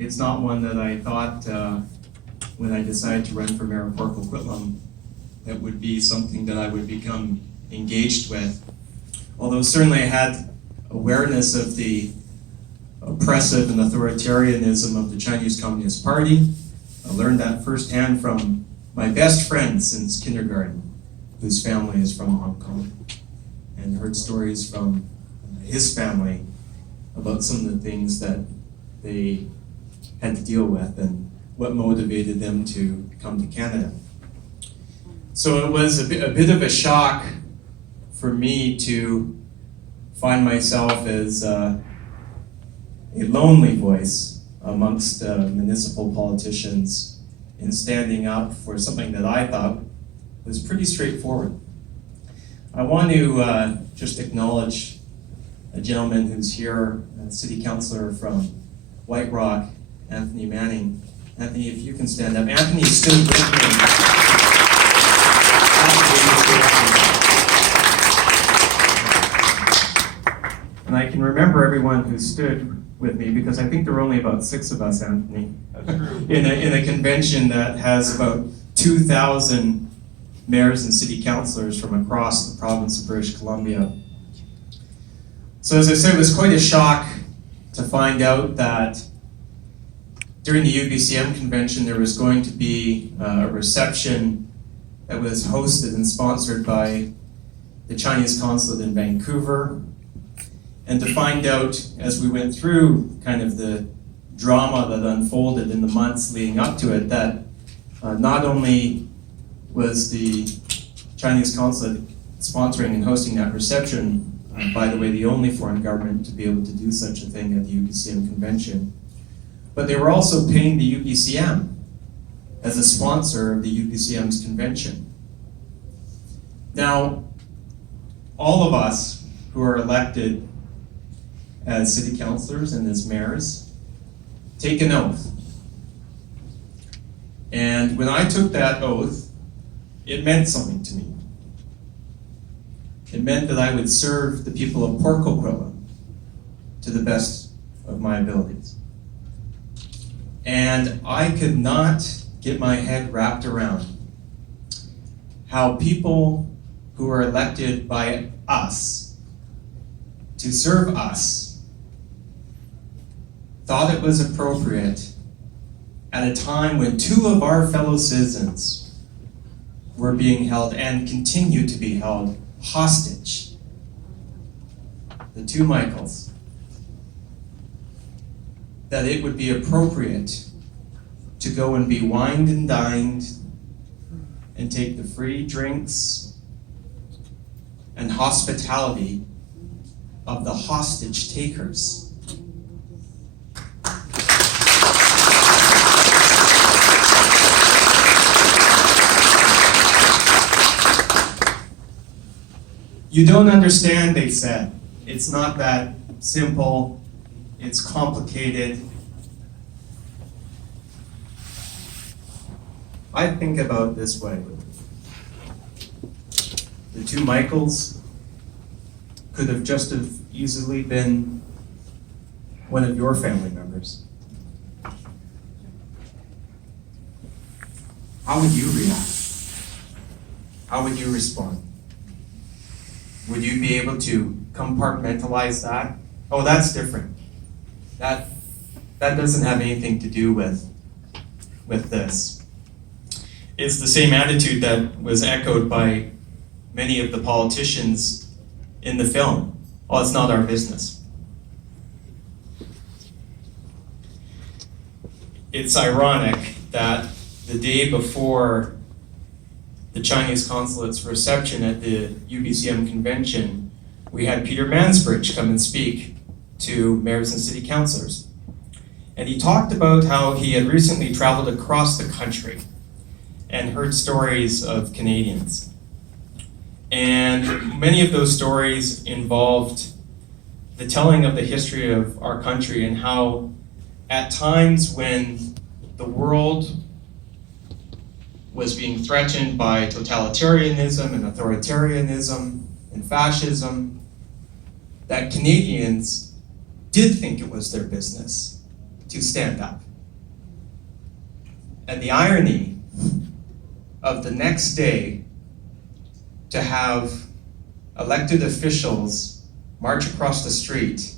it's not one that I thought when I decided to run for mayor of Port Coquitlam that would be something that I would become engaged with. Although certainly I had awareness of the oppressive and authoritarianism of the Chinese Communist Party. I learned that firsthand from my best friend since kindergarten, whose family is from Hong Kong, and heard stories from his family about some of the things that they had to deal with and what motivated them to come to Canada. So it was a bit of a shock for me to find myself as a lonely voice amongst municipal politicians in standing up for something that I thought was pretty straightforward. I want to just acknowledge a gentleman who's here, a city councillor from White Rock, Anthony Manning. Anthony, if you can stand up. Anthony stood with me. And I can remember everyone who stood with me because I think there were only about 6 of us, Anthony, in a convention that has about 2,000 mayors and city councillors from across the province of British Columbia. So as I said, it was quite a shock to find out that during the UBCM convention there was going to be a reception that was hosted and sponsored by the Chinese consulate in Vancouver, and to find out as we went through kind of the drama that unfolded in the months leading up to it that not only was the Chinese consulate sponsoring and hosting that reception, by the way, the only foreign government to be able to do such a thing at the UBCM convention, but they were also paying the UBCM as a sponsor of the UBCM's convention. Now, all of us who are elected as city councillors and as mayors take an oath. And when I took that oath, it meant something to me. It meant that I would serve the people of Port Coquitlam to the best of my abilities. And I could not get my head wrapped around how people who are elected by us to serve us thought it was appropriate at a time when 2 of our fellow citizens were being held and continue to be held hostage. The 2 Michaels. That it would be appropriate to go and be wined and dined and take the free drinks and hospitality of the hostage takers. You don't understand, they said. It's not that simple. It's complicated. I think about it this way. The 2 Michaels could have just as easily been one of your family members. How would you react? How would you respond? Would you be able to compartmentalize that? Oh, that's different. That doesn't have anything to do with this. It's the same attitude that was echoed by many of the politicians in the film. Oh, it's not our business. It's ironic that the day before the Chinese consulate's reception at the UBCM convention, we had Peter Mansbridge come and speak to mayors and city councillors. And he talked about how he had recently traveled across the country and heard stories of Canadians. And many of those stories involved the telling of the history of our country and how at times when the world was being threatened by totalitarianism and authoritarianism and fascism, that Canadians did think it was their business to stand up And the irony of the next day to have elected officials march across the street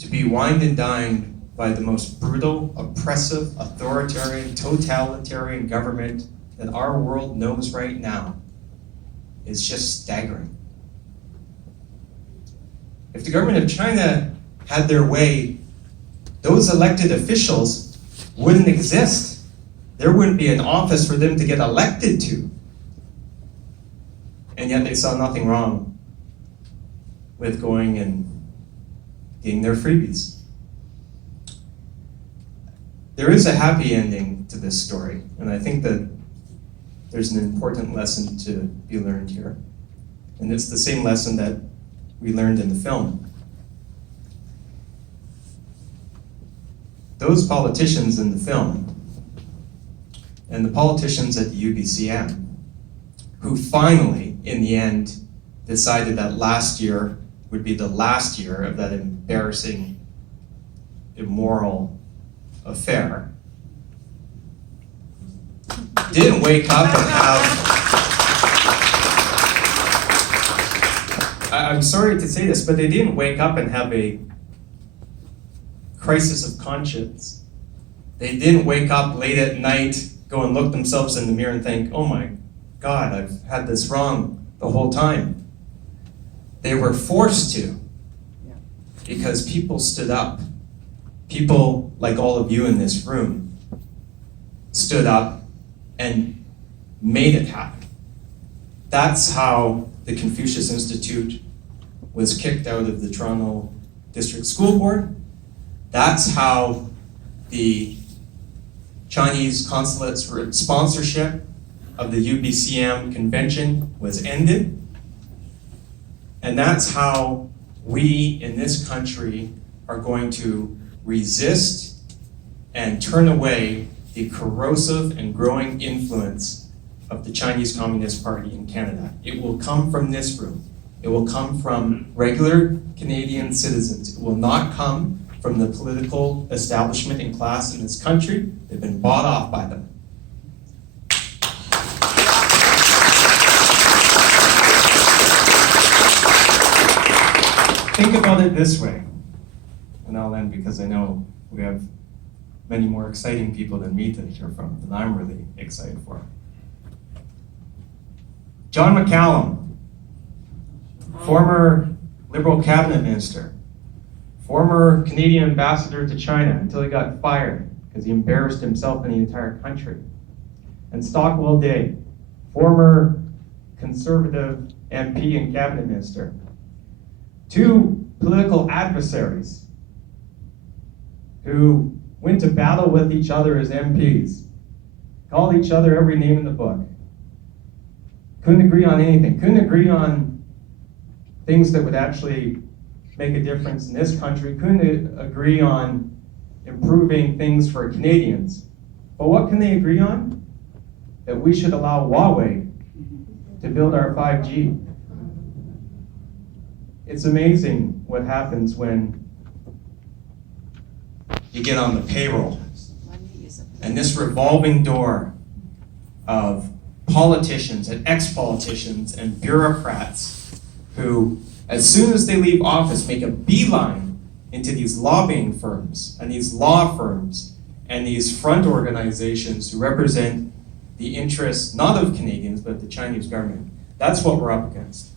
to be wined and dined by the most brutal, oppressive, authoritarian, totalitarian government that our world knows right now is just staggering. If the government of China had their way, those elected officials wouldn't exist. There wouldn't be an office for them to get elected to. And yet they saw nothing wrong with going and getting their freebies. There is a happy ending to this story, and I think that there's an important lesson to be learned here. And it's the same lesson that we learned in the film. Those politicians in the film, and the politicians at the UBCM, who finally, in the end, decided that last year would be the last year of that embarrassing, immoral affair, didn't wake up and have, I'm sorry to say this, but they didn't wake up and have a crisis of conscience. They didn't wake up late at night, go and look themselves in the mirror and think, oh my God, I've had this wrong the whole time. They were forced to, because people stood up. People like all of you in this room stood up and made it happen. That's how the Confucius Institute was kicked out of the Toronto District School Board. That's how the Chinese consulate's sponsorship of the UBCM convention was ended. And that's how we in this country are going to resist and turn away the corrosive and growing influence of the Chinese Communist Party in Canada. It will come from this room. It will come from regular Canadian citizens. It will not come from the political establishment and class in this country. They've been bought off by them. Think about it this way, and I'll end because I know we have many more exciting people than me to hear from, that I'm really excited for. John McCallum, former Liberal cabinet minister, former Canadian ambassador to China until he got fired because he embarrassed himself and the entire country. And Stockwell Day, former Conservative MP and cabinet minister. Two political adversaries who went to battle with each other as MPs, called each other every name in the book, couldn't agree on anything, couldn't agree on things that would actually make a difference in this country, couldn't agree on improving things for Canadians. But what can they agree on? That we should allow Huawei to build our 5G. It's amazing what happens when you get on the payroll. And this revolving door of politicians and ex-politicians and bureaucrats who, as soon as they leave office, make a beeline into these lobbying firms and these law firms and these front organizations who represent the interests not of Canadians but the Chinese government. That's what we're up against.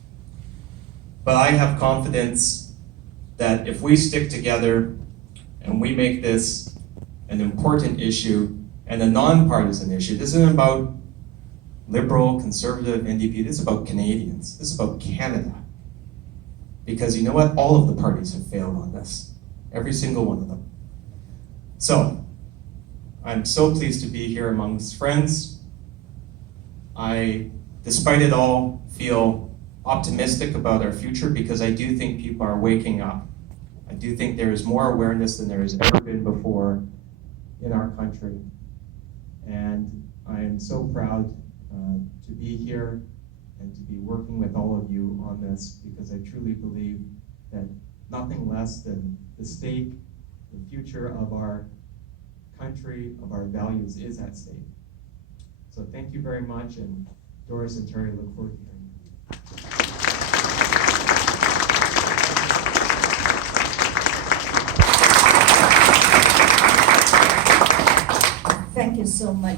But I have confidence that if we stick together and we make this an important issue and a nonpartisan issue, this isn't about Liberal, Conservative, NDP, this is about Canadians. This is about Canada. Because you know what? All of the parties have failed on this. Every single one of them. So, I'm so pleased to be here amongst friends. I, despite it all, feel optimistic about our future because I do think people are waking up. I do think there is more awareness than there has ever been before in our country. And I am so proud to be here and to be working with all of you on this because I truly believe that nothing less than the state, the future of our country, of our values is at stake. So thank you very much, and Doris and Terry, look forward to hearing you. Thank you so much.